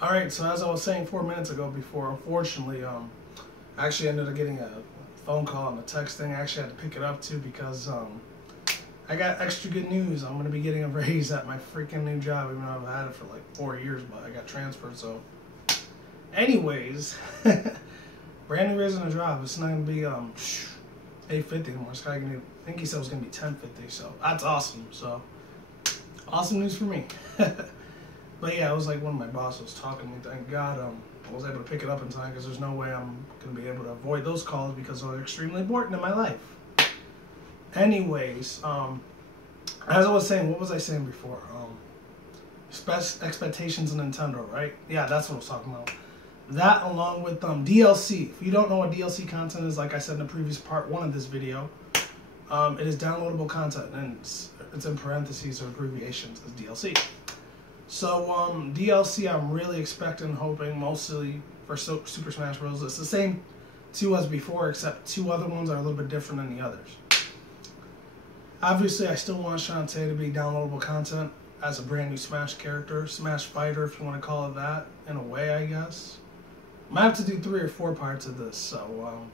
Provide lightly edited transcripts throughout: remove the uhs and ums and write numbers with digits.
Alright, so as I was saying 4 minutes ago before, unfortunately, I actually ended up getting a phone call and a text thing. I actually had to pick it up too because I got extra good news. I'm going to be getting a raise at my freaking new job, even though I've had it for like 4 years, but I got transferred, so. Anyways, brand new raise in the job. It's not going to be $8.50 anymore. It's I think he said it was going to be $10.50, so that's awesome. So, awesome news for me. But yeah, it was like when my boss was talking to me. Thank God I was able to pick it up in time because there's no way I'm going to be able to avoid those calls because they're extremely important in my life. Anyways, as I was saying, what was I saying before? Expectations in Nintendo, right? Yeah, that's what I was talking about. That along with DLC. If you don't know what DLC content is, like I said in the previous part 1 of this video, it is downloadable content, and it's in parentheses or abbreviations as DLC. So DLC, I'm really expecting, hoping, mostly for Super Smash Bros. It's the same 2 as before, except 2 other ones are a little bit different than the others. Obviously, I still want Shantae to be downloadable content as a brand new Smash character, Smash Fighter, if you want to call it that, in a way, I guess. I might have to do 3 or 4 parts of this, so,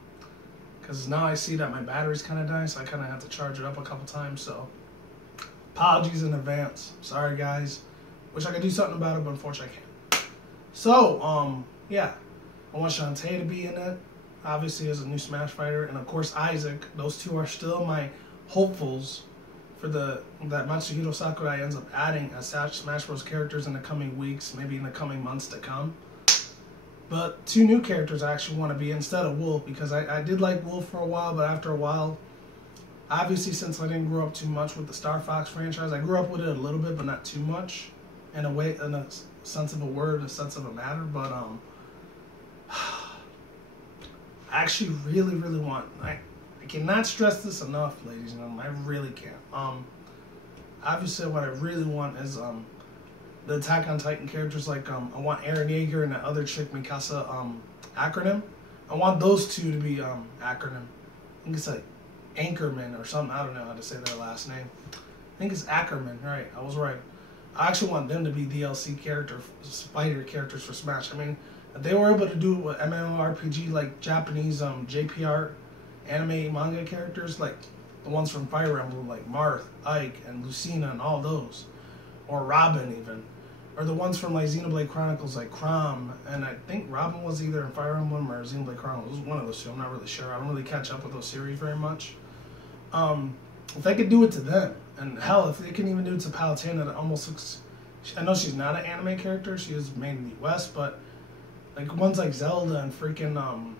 because now I see that my battery's kind of dying, so I kind of have to charge it up a couple times, so apologies in advance. Sorry, guys. Wish I could do something about it, but unfortunately I can't. So, yeah. I want Shantae to be in it, obviously as a new Smash Fighter, and of course Isaac. Those 2 are still my hopefuls for that Matsuhiro Sakurai ends up adding as Smash Bros. Characters in the coming weeks, maybe in the coming months to come. But 2 new characters I actually want to be instead of Wolf, because I did like Wolf for a while, but after a while, obviously since I didn't grow up too much with the Star Fox franchise, I grew up with it a little bit, but not too much. In a way, in a sense of a word, a sense of a matter, but I actually really, really want. I cannot stress this enough, ladies and gentlemen. I really can't. Obviously, what I really want is the Attack on Titan characters. Like I want Eren Yeager and that other chick Mikasa acronym. I want those 2 to be acronym. I think it's like Anchorman or something. I don't know how to say their last name. I think it's Ackerman. Right, I was right. I actually want them to be DLC fighter characters for Smash. I mean, if they were able to do it with MMORPG, like Japanese JPR anime manga characters, like the ones from Fire Emblem, like Marth, Ike, and Lucina, and all those, or Robin even, or the ones from like Xenoblade Chronicles, like Chrom, and I think Robin was either in Fire Emblem or Xenoblade Chronicles. It was one of those 2. I'm not really sure. I don't really catch up with those series very much. If they could do it to them, and hell, if they can even do it to Palutena, that almost looks. I know she's not an anime character; she is made in the West, but like ones like Zelda and freaking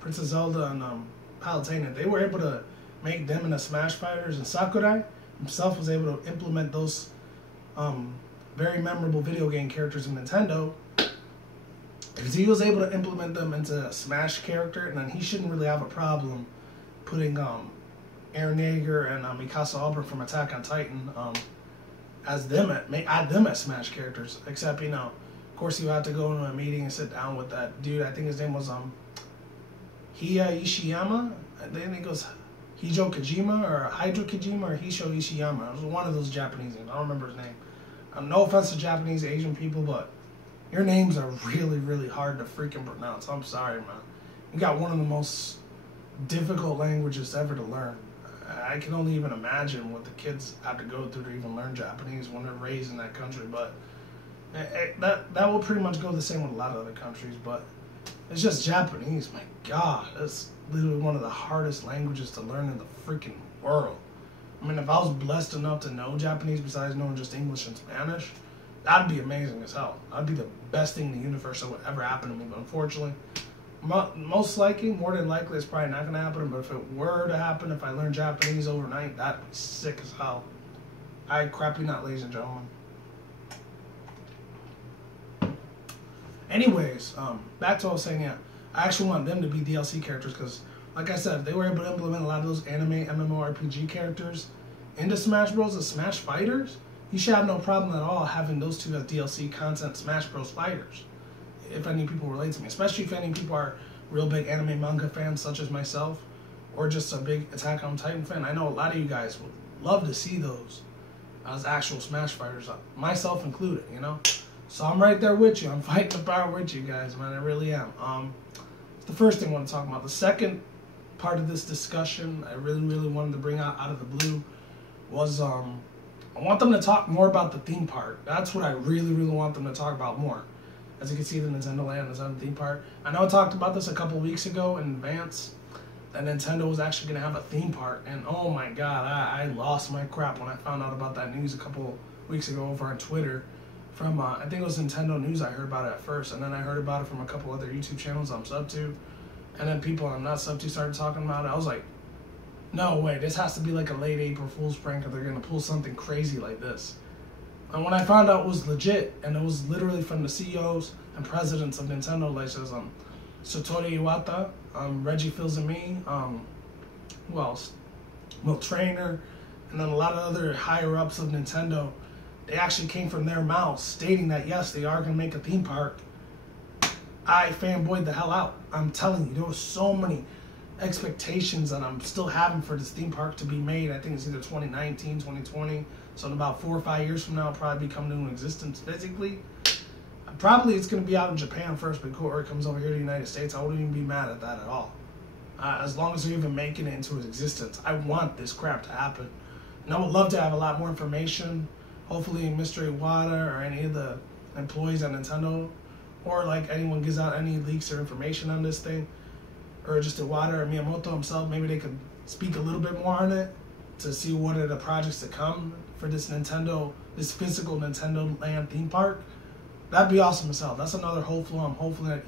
Princess Zelda and Palutena, they were able to make them into Smash Fighters, and Sakurai himself was able to implement those very memorable video game characters in Nintendo. Because he was able to implement them into a Smash character, and then he shouldn't really have a problem putting Eren Yeager and Mikasa Albert from Attack on Titan as them add them as Smash characters. Except, you know, of course you have to go into a meeting and sit down with that dude. I think his name was Hiya Ishiyama. I think it goes Hijo Kojima or Hydro Kojima or Hisho Ishiyama. It was one of those Japanese names. I don't remember his name. No offense to Japanese Asian people, but your names are really, really hard to freaking pronounce. I'm sorry, man. You got one of the most difficult languages ever to learn. I can only even imagine what the kids have to go through to even learn Japanese when they're raised in that country. But that will pretty much go the same with a lot of other countries. But it's just Japanese. My God, that's literally one of the hardest languages to learn in the freaking world. I mean, if I was blessed enough to know Japanese besides knowing just English and Spanish, that'd be amazing as hell. That'd be the best thing in the universe that would ever happen to me. But unfortunately, most likely, more than likely, it's probably not going to happen. But if it were to happen, if I learned Japanese overnight, that'd be sick as hell. I crap you not, ladies and gentlemen. Anyways, back to what I was saying, yeah. I actually want them to be DLC characters because, like I said, if they were able to implement a lot of those anime MMORPG characters into Smash Bros. As Smash Fighters, you should have no problem at all having those 2 as DLC content Smash Bros. Fighters. If any people relate to me, especially if any people are real big anime manga fans such as myself, or just a big Attack on Titan fan. I know a lot of you guys would love to see those as actual Smash Fighters, myself included, you know? So I'm right there with you. I'm fighting the power with you guys, man. I really am. It's the first thing I want to talk about. The second part of this discussion I really wanted to bring out of the blue was I want them to talk more about the theme park. That's what I really want them to talk about more. As you can see, the Nintendo Land is on the theme park. I know I talked about this a couple weeks ago in advance, that Nintendo was actually going to have a theme park. And oh my god, I lost my crap when I found out about that news a couple weeks ago over on Twitter. From, I think it was Nintendo News I heard about it at first. And then I heard about it from a couple other YouTube channels I'm sub to. And then people I'm not sub to started talking about it. I was like, no way, this has to be like a late April Fool's prank if they're going to pull something crazy like this. And when I found out it was legit, and it was literally from the CEOs and presidents of Nintendo, like Satoru Iwata, Reggie Fils-Aimé, who else? Will Trainer, and then a lot of other higher ups of Nintendo, they actually came from their mouths stating that yes, they are going to make a theme park. I fanboyed the hell out. I'm telling you, there were so many expectations that I'm still having for this theme park to be made. I think it's either 2019, 2020. So in about 4 or 5 years from now, it'll probably become into existence physically. Probably it's going to be out in Japan first before it comes over here to the United States. I wouldn't even be mad at that at all. As long as they're even making it into existence. I want this crap to happen. And I would love to have a lot more information. Hopefully Mr. Iwata or any of the employees at Nintendo, or like anyone gives out any leaks or information on this thing, or just Iwata or Miyamoto himself, maybe they could speak a little bit more on it to see what are the projects to come for this physical Nintendo Land theme park. That'd be awesome as hell. That's another hopeful. I'm hoping that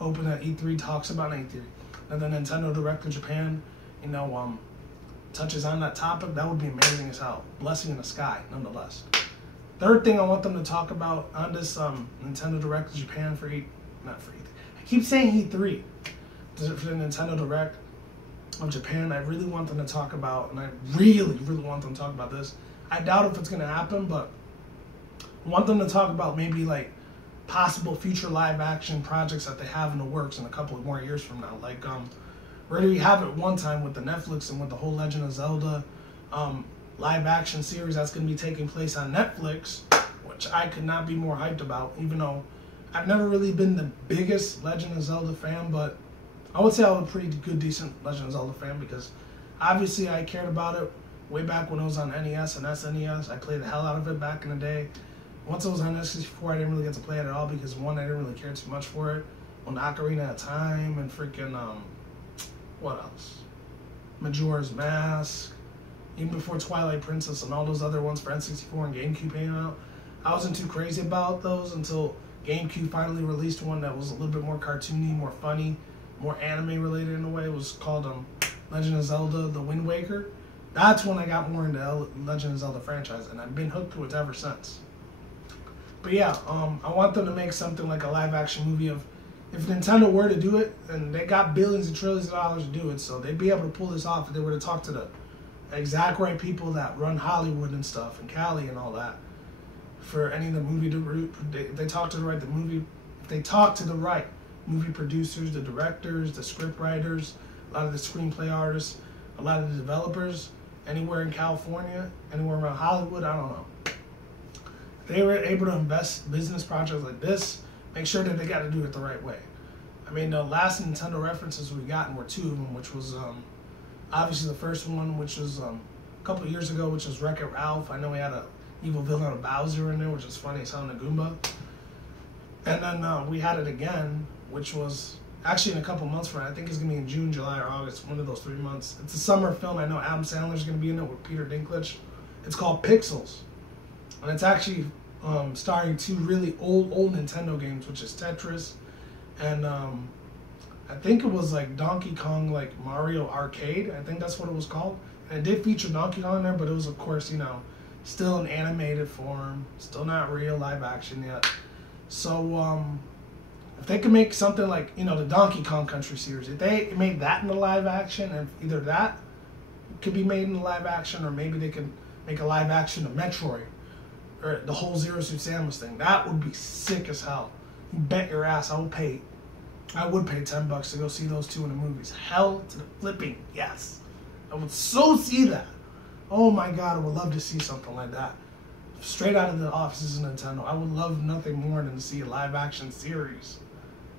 E3 talks about E3. And the Nintendo Direct in Japan, touches on that topic. That would be amazing as hell. Blessing in the sky, nonetheless. Third thing I want them to talk about on this Nintendo Direct in Japan I keep saying E3. For the Nintendo Direct of Japan, I really want them to talk about, and I really want them to talk about this. I doubt if it's going to happen, but I want them to talk about maybe like possible future live action projects that they have in the works in a couple of more years from now. Like, already we have it one time with the Netflix and with the whole Legend of Zelda live action series that's going to be taking place on Netflix, which I could not be more hyped about, even though I've never really been the biggest Legend of Zelda fan, but I would say I was a pretty good, decent Legend of Zelda fan because obviously I cared about it way back when it was on NES and SNES. I played the hell out of it back in the day. Once it was on N64, I didn't really get to play it at all because, one, I didn't really care too much for it. On Ocarina of Time and freaking, what else? Majora's Mask. Even before Twilight Princess and all those other ones for N64 and GameCube came out. I wasn't too crazy about those until GameCube finally released one that was a little bit more cartoony, more funny, more anime related in a way. It was called Legend of Zelda The Wind Waker. That's when I got more into Legend of Zelda franchise, and I've been hooked to it ever since. But yeah, I want them to make something like a live action movie of, if Nintendo were to do it, and they got billions and trillions of dollars to do it, so they'd be able to pull this off if they were to talk to the exact right people that run Hollywood and stuff, and Cali and all that. For any of the movie, if they talk to the right movie producers, the directors, the script writers, a lot of the screenplay artists, a lot of the developers, anywhere in California, anywhere around Hollywood, I don't know. If they were able to invest business projects like this, make sure that they got to do it the right way. I mean, the last Nintendo references we got were two of them, which was obviously the first one, which was a couple of years ago, which was Wreck-It Ralph. I know we had a evil villain of Bowser in there, which is funny as hell, in a Goomba. And then we had it again, which was actually in a couple months from now. I think it's going to be in June, July, or August, one of those 3 months. It's a summer film. I know Adam Sandler's going to be in it with Peter Dinklage. It's called Pixels. And it's actually starring two really old Nintendo games, which is Tetris and I think it was like Donkey Kong, like Mario Arcade. I think that's what it was called. And it did feature Donkey Kong in there, but it was, of course, still in animated form, still not real live action yet. So if they could make something like, the Donkey Kong Country series, if they made that into live action, and either that could be made into live action, or maybe they could make a live action of Metroid, or the whole Zero Suit Samus thing, that would be sick as hell. You bet your ass I would pay $10 to go see those two in the movies. Hell to the flipping yes. I would so see that. Oh my god, I would love to see something like that. straight out of the offices of Nintendo. I would love nothing more than to see a live-action series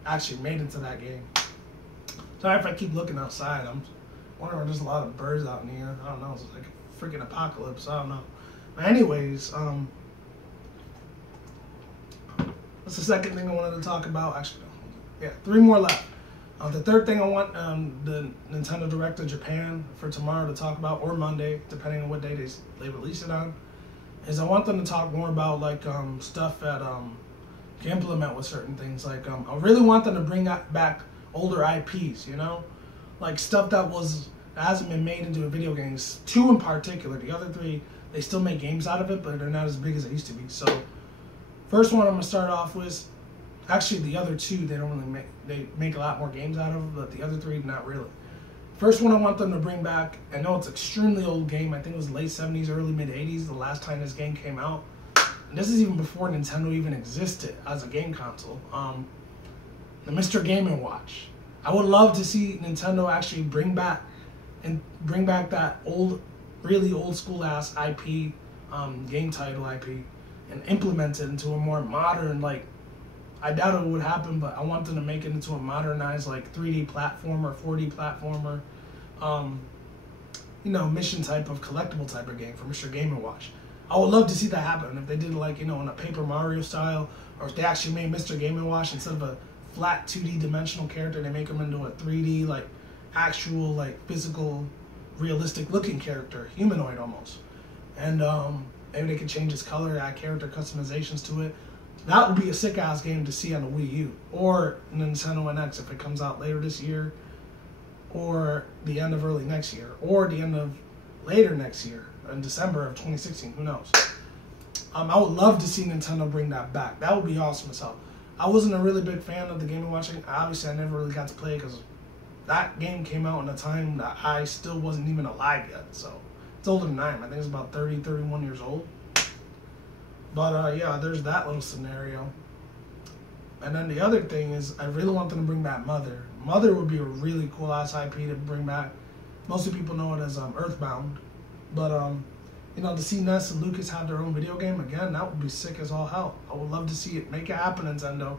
actually made into that game. Sorry if I keep looking outside. I'm wondering if there's a lot of birds out in here. I don't know. It's like a freaking apocalypse. I don't know. But anyways, that's the second thing I wanted to talk about. Actually, no. Yeah, 3 more left. The third thing I want the Nintendo Direct of Japan for tomorrow to talk about, or Monday, depending on what day they release it on, is I want them to talk more about like stuff that can implement with certain things. Like I really want them to bring back older IPs, you know, like stuff that hasn't been made into video games. 2 in particular. The other 3, they still make games out of it, but they're not as big as they used to be. So first one I'm gonna start off with. Actually, the other 2 they don't really make. They make a lot more games out of, but the other 3 not really. First one I want them to bring back. I know it's an extremely old game. I think it was late 70s, early mid 80s. The last time this game came out. And this is even before Nintendo even existed as a game console. The Mr. Game & Watch. I would love to see Nintendo actually bring back that really old school ass IP, game title IP, and implement it into a more modern, like, I doubt it would happen, but I want them to make it into a modernized, like, 3D platformer, 4D platformer, you know, mission type of collectible type of game for Mr. Game & Watch. I would love to see that happen. If they did, like, you know, in a Paper Mario style, or if they actually made Mr. Game & Watch instead of a flat 2D dimensional character, they make him into a 3D, like, actual, like, physical, realistic looking character, humanoid almost. And maybe they could change his color, add character customizations to it. That would be a sick ass game to see on the Wii U or Nintendo NX if it comes out later this year, or the end of early next year, or the end of later next year in December of 2016. Who knows? I would love to see Nintendo bring that back. That would be awesome as hell. I wasn't a really big fan of the Game & Watch. Obviously, I never really got to play it because that game came out in a time that I still wasn't even alive yet. So it's older than I am. I think it's about 30, 31 years old. But yeah, there's that little scenario. And then the other thing is, I really want them to bring back Mother. Mother would be a really cool ass IP to bring back. Most of people know it as Earthbound. But you know, to see Ness and Lucas have their own video game again, that would be sick as all hell. I would love to see it. Make it happen, Nintendo.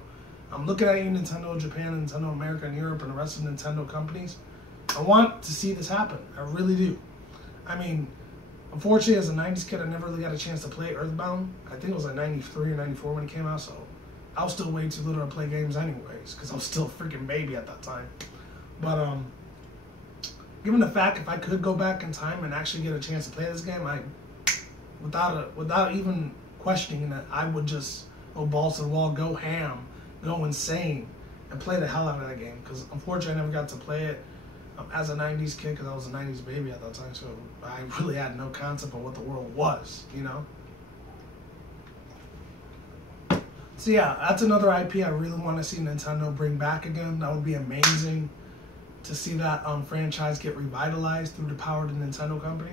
I'm looking at you, Nintendo Japan, Nintendo America, and Europe, and the rest of Nintendo companies. I want to see this happen. I really do. I mean, unfortunately, as a 90s kid, I never really got a chance to play Earthbound. I think it was like 93 or 94 when it came out, so I was still way too little to play games anyways, because I was still a freaking baby at that time. But given the fact, if I could go back in time and actually get a chance to play this game, without even questioning it, I would just go balls to the wall, go ham, go insane, and play the hell out of that game. Because unfortunately, I never got to play it as a 90s kid, because I was a 90s baby at that time, so I really had no concept of what the world was, you know? So yeah, that's another IP I really want to see Nintendo bring back again. That would be amazing to see that franchise get revitalized through the power of the Nintendo company.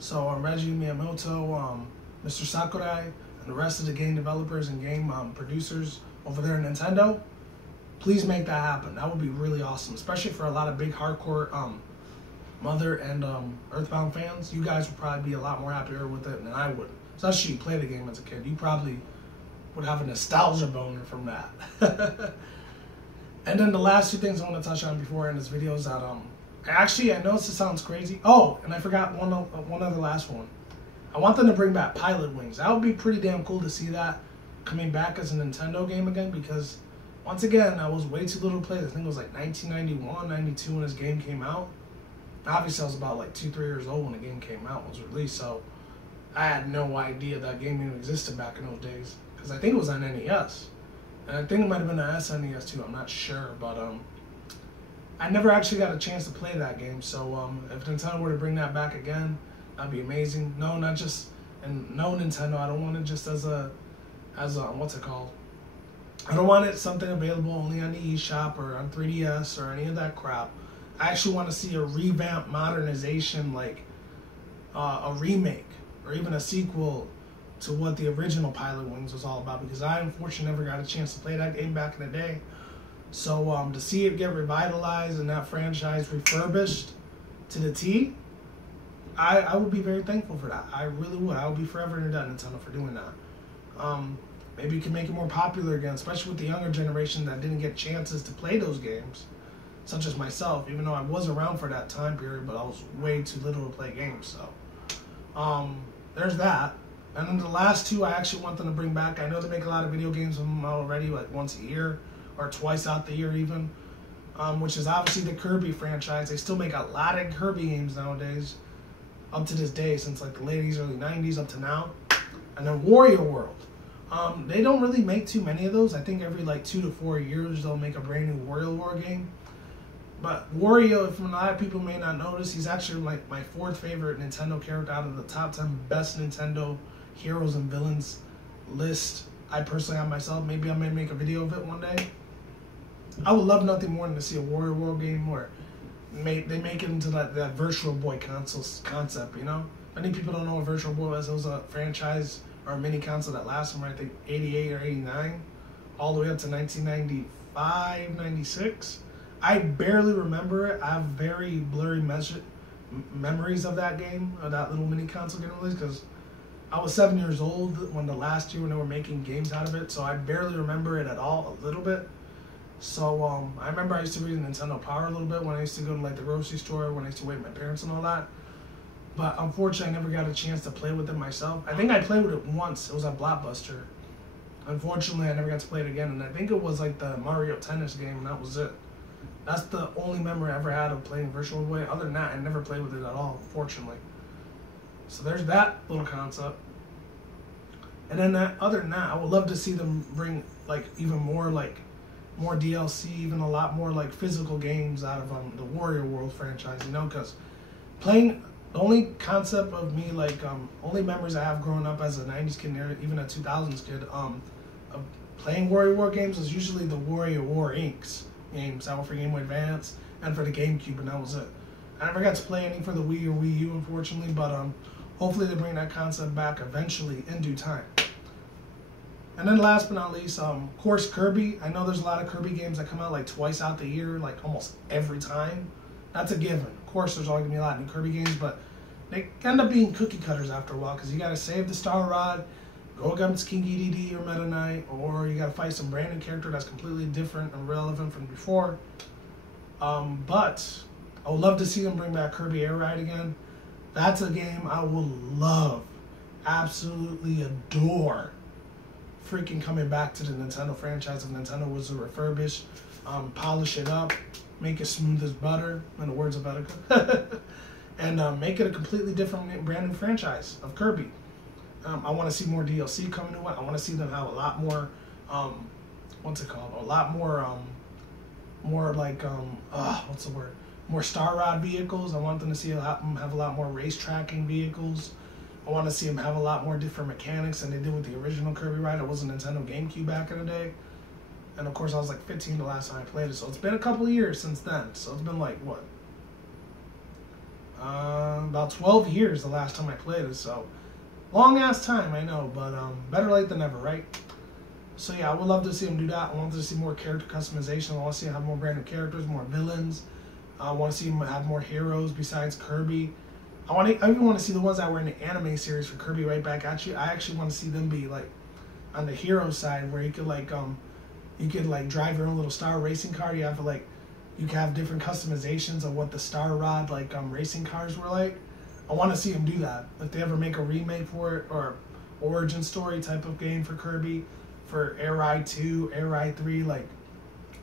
So Reggie Miyamoto, Mr. Sakurai, and the rest of the game developers and game producers over there at Nintendo, please make that happen. That would be really awesome, especially for a lot of big hardcore Mother and Earthbound fans. You guys would probably be a lot more happier with it than I would. Especially if you played the game as a kid. You probably would have a nostalgia boner from that. And then the last 2 things I want to touch on before I end this video is that actually, I know this sounds crazy. Oh, and I forgot one other last one. I want them to bring back Pilot Wings. That would be pretty damn cool to see that coming back as a Nintendo game again, because once again, I was way too little to play. I think it was like 1991, 92 when this game came out. Obviously, I was about like 2, 3 years old when the game came out, was released, so I had no idea that game even existed back in those days. Because I think it was on NES. And I think it might have been an SNES too, I'm not sure. But I never actually got a chance to play that game. So if Nintendo were to bring that back again, that'd be amazing. No, not just, and no Nintendo, I don't want it just as a what's it called? I don't want it something available only on the eShop or on 3DS or any of that crap. I actually want to see a revamp, modernization, like a remake or even a sequel to what the original Pilot Wings was all about, because I unfortunately never got a chance to play that game back in the day. So to see it get revitalized and that franchise refurbished to the T, I would be very thankful for that. I really would. I would be forever in debt, Nintendo, for doing that. Maybe you can make it more popular again, especially with the younger generation that didn't get chances to play those games, such as myself, even though I was around for that time period, but I was way too little to play games. So there's that. And then the last two I actually want them to bring back. I know they make a lot of video games of them already, like once a year or twice out the year even, which is obviously the Kirby franchise. They still make a lot of Kirby games nowadays, up to this day, since like the late 80s, early 90s up to now. And then Wario World. They don't really make too many of those. I think every like 2 to 4 years they'll make a brand new Wario World game. But Wario, if a lot of people may not notice, he's actually like my 4th favorite Nintendo character out of the top 10 best Nintendo heroes and villains list I personally have myself. Maybe I may make a video of it one day. I would love nothing more than to see a Wario World game where they make it into that Virtual Boy concept, you know? Many people don't know what Virtual Boy was. It was a franchise or a mini console that lasted from, I think, 88 or 89, all the way up to 1995, 96. I barely remember it. I have very blurry memories of that game, of that little mini console getting released, because I was 7 years old when the last year when they were making games out of it, so I barely remember it at all, a little bit. So I remember I used to read Nintendo Power a little bit when I used to go to like the grocery store, when I used to wait for my parents and all that. But unfortunately, I never got a chance to play with it myself. I think I played with it once. It was at Blockbuster. Unfortunately, I never got to play it again, and I think it was like the Mario Tennis game, and that was it. That's the only memory I ever had of playing Virtual Boy. Other than that, I never played with it at all, unfortunately. So there's that little concept. And then other than that, I would love to see them bring like even more DLC, even a lot more like physical games out of the Wario World franchise, you know, because playing, the only concept of me, like only memories I have growing up as a 90s kid, even a 2000s kid, of playing Wario World games was usually the Wario War Inc. games that were for Game Boy Advance and for the GameCube, and that was it. I never got to play any for the Wii or Wii U, unfortunately, but hopefully they bring that concept back eventually in due time. And then last but not least, of course, Kirby. I know there's a lot of Kirby games that come out like twice out the year, like almost every time. That's a given. Of course, there's always going to be a lot of new Kirby games, but they end up being cookie cutters after a while, because you got to save the Star Rod, go against King Dedede or Meta Knight, or you got to fight some brand new character that's completely different and relevant from before. But I would love to see them bring back Kirby Air Ride again. That's a game I will love, absolutely adore, freaking coming back to the Nintendo franchise if Nintendo was to refurbish, polish it up, make it smooth as butter, in the words of Buttercup, and make it a completely different, brand new franchise of Kirby. I want to see more DLC coming to it. I want to see them have a lot more, what's it called? A lot more, more like, what's the word? More Star Rod vehicles. I want them to see have a lot more race tracking vehicles. I want to see them have a lot more different mechanics than they did with the original Kirby Ride. It was a Nintendo GameCube back in the day. And of course, I was like 15 the last time I played it. So it's been a couple of years since then. So it's been like, what? About 12 years the last time I played it. So long ass time, I know. But better late than never, right? So yeah, I would love to see them do that. I want to see more character customization. I want to see them have more brand new characters, more villains. I want to see them have more heroes besides Kirby. I even want to see the ones that were in the anime series for Kirby right back at you. I actually want to see them be like on the hero side, where you could like drive your own little Star racing car. You can have different customizations of what the Star Rod racing cars were like. I want to see them do that. If they ever make a remake for it, or origin story type of game for Kirby, for Air Ride 2, Air Ride 3, like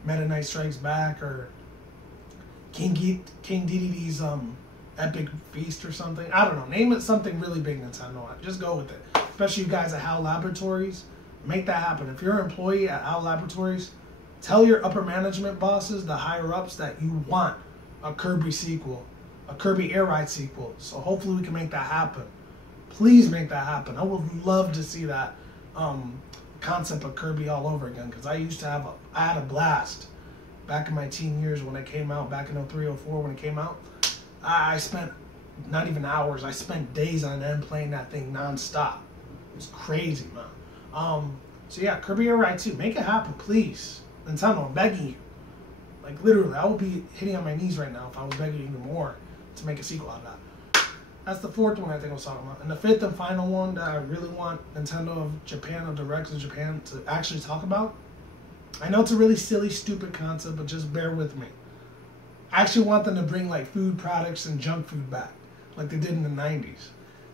Meta Knight Strikes Back, or King Dedede's Epic Feast or something. I don't know. Name it something really big, Nintendo. Just go with it. Especially you guys at HAL Laboratories. Make that happen. If you're an employee at HAL Laboratories, tell your upper management bosses, the higher-ups, that you want a Kirby sequel, a Kirby Air Ride sequel. So hopefully we can make that happen. Please make that happen. I would love to see that concept of Kirby all over again, because I had a blast back in my teen years when it came out, back in 03, 04 when it came out. I spent not even hours, I spent days on end playing that thing non-stop. It was crazy, man. So yeah, Kirby Air Ride 2, make it happen, please. Nintendo, I'm begging you. Like literally, I would be hitting on my knees right now if I was begging you even more to make a sequel out of that. That's the fourth one I think I was talking about. And the fifth and final one that I really want Nintendo of Japan, or Directs of Japan, to actually talk about. I know it's a really silly, stupid concept, but just bear with me. I actually want them to bring like food products and junk food back, like they did in the 90s.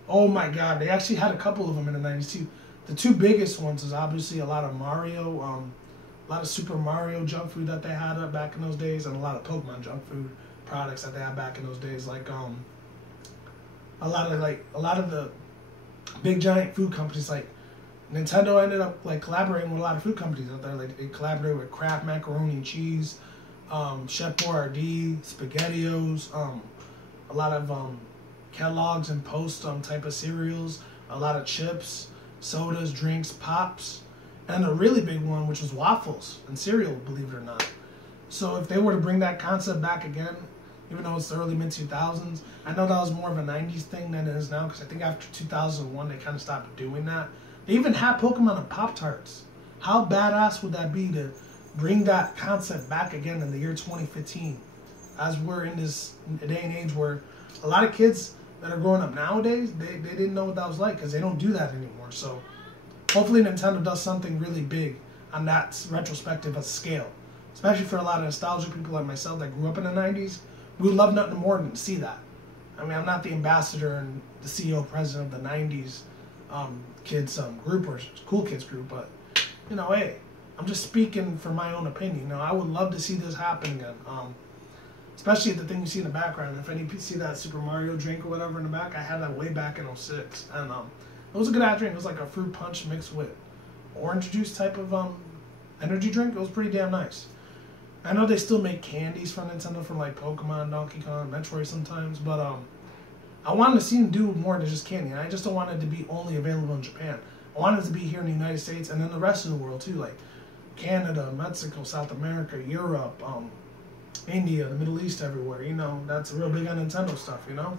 Oh my god, they actually had a couple of them in the 90s too. The two biggest ones is obviously a lot of Mario, a lot of Super Mario junk food that they had back in those days, and a lot of Pokemon junk food products that they had back in those days, like a lot of the big giant food companies. Like Nintendo ended up like collaborating with a lot of food companies out there. Like it collaborated with Kraft Macaroni and Cheese, Chef Boyardee, SpaghettiOs, a lot of Kellogg's and Post type of cereals, a lot of chips, sodas, drinks, pops, and a really big one, which was waffles and cereal, believe it or not. So if they were to bring that concept back again, even though it's the early mid-2000s, I know that was more of a 90s thing than it is now, because I think after 2001 they kind of stopped doing that. They even had Pokemon and Pop-Tarts. How badass would that be to bring that concept back again in the year 2015, as we're in this day and age where a lot of kids that are growing up nowadays, they didn't know what that was like, because they don't do that anymore. So hopefully Nintendo does something really big on that retrospective of scale, especially for a lot of nostalgic people like myself that grew up in the 90s. We would love nothing more than to see that. I mean, I'm not the ambassador and the CEO president of the 90s kids group or cool kids group, but, you know, hey, I'm just speaking for my own opinion. You know, I would love to see this happen again. Especially the thing you see in the background. If any see that Super Mario drink or whatever in the back, I had that way back in 06. And it was a good ass drink. It was like a fruit punch mixed with orange juice type of energy drink. It was pretty damn nice. I know they still make candies from Nintendo from like Pokemon, Donkey Kong, Metroid sometimes, but I wanted to see them do more than just candy. And I just don't want it to be only available in Japan. I want it to be here in the United States and then the rest of the world too, like Canada, Mexico, South America, Europe, India, the Middle East, everywhere. You know, that's real big on Nintendo stuff, you know?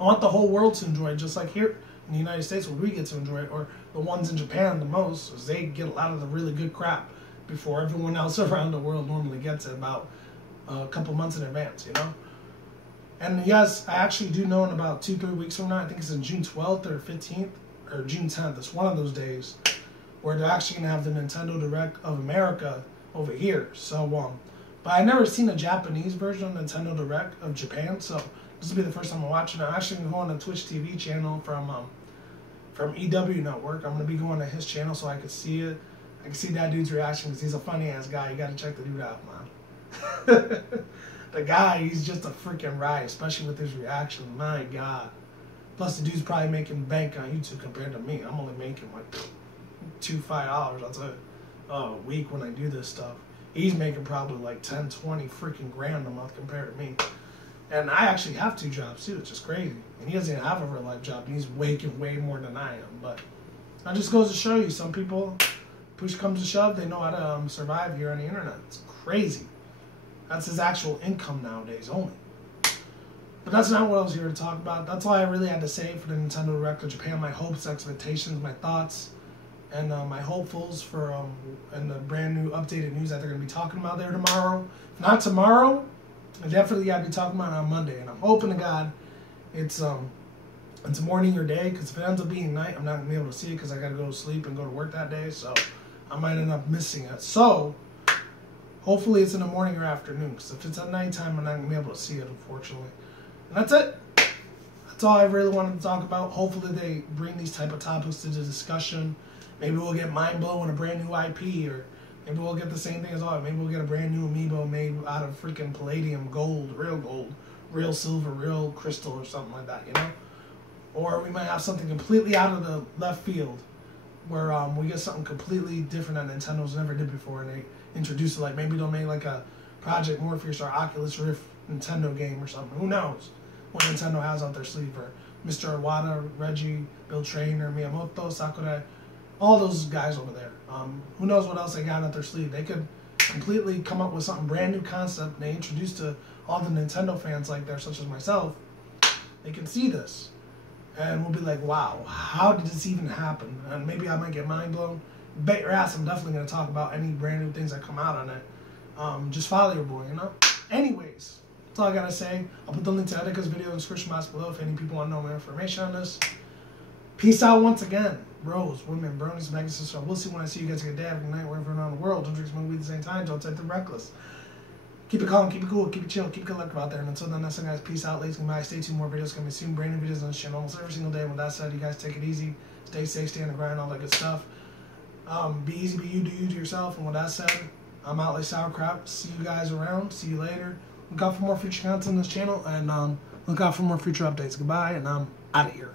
I want the whole world to enjoy it, just like here in the United States where we get to enjoy it, or the ones in Japan the most, because they get a lot of the really good crap before everyone else around the world normally gets it about a couple months in advance, you know? And yes, I actually do know in about 2-3 weeks from now, I think it's in June 12th or 15th, or June 10th, it's one of those days, where they're actually going to have the Nintendo Direct of America over here. So, but I've never seen a Japanese version of Nintendo Direct of Japan, so this will be the first time I'm watching it. I'm actually going to go on a Twitch TV channel from EW Network. I'm going to be going to his channel so I can see it. I can see that dude's reaction because he's a funny-ass guy. You got to check the dude out, man. The guy, he's just a freaking riot, especially with his reaction. My God. Plus, the dude's probably making bank on YouTube compared to me. I'm only making like $5, that's a week when I do this stuff. He's making probably like 10, 20 freaking grand a month compared to me. And I actually have 2 jobs too, which is crazy. And he doesn't even have a real life job, and he's making way more than I am. But that just goes to show you, some people, push comes to shove, they know how to survive here on the internet. It's crazy. That's his actual income nowadays only. But that's not what I was here to talk about. That's all I really had to say for the Nintendo Direct of Japan. My hopes, expectations, my thoughts, and my hopefuls for and the brand new updated news that they're going to be talking about there tomorrow. If not tomorrow, I definitely got to be talking about it on Monday. And I'm hoping to God it's morning or day, because if it ends up being night, I'm not going to be able to see it because I got to go to sleep and go to work that day. So I might end up missing it. So hopefully it's in the morning or afternoon, because if it's at nighttime, I'm not going to be able to see it, unfortunately. And that's it. That's all I really wanted to talk about. Hopefully they bring these type of topics to the discussion. Maybe we'll get mind blown a brand new IP, or maybe we'll get the same thing as all. Maybe we'll get a brand new amiibo made out of freaking palladium, gold, real silver, real crystal, or something like that, you know? Or we might have something completely out of the left field, where we get something completely different that Nintendo's never did before, and they introduce it. Like maybe they'll make like a Project Morpheus or Oculus Rift Nintendo game or something. Who knows what Nintendo has up their sleeve? Or Mr. Iwata, Reggie, Bill Trainer, Miyamoto, Sakurai, all those guys over there. Who knows what else they got up their sleeve? They could completely come up with something brand new concept they introduce to all the Nintendo fans like there, such as myself. They can see this and we'll be like, wow, how did this even happen? And maybe I might get mind blown. Bet your ass I'm definitely going to talk about any brand new things that come out on it. Just follow your boy, you know? Anyways, That's all I gotta say. I'll put the link to Edica's video in the description box below if any people want to know more information on this. Peace out once again. Bros, women, bronies, pegasisters. We'll see when I see you guys. Good day, have a good night, wherever around the world. Don't drink, smoke weed at the same time. Don't take the reckless. Keep it calm, keep it cool, keep it chill, keep it collective out there. And until then, that's it, guys. Peace out, ladies. Goodbye. Stay tuned. More videos coming soon. Brand new videos on this channel almost every single day. And with that said, you guys take it easy. Stay safe, stay on the grind, all that good stuff. Be easy, be you, do you to yourself. And with that said, I'm out like sauerkraut. See you guys around. See you later. Look out for more future content on this channel. And look out for more future updates. Goodbye, and I'm out of here.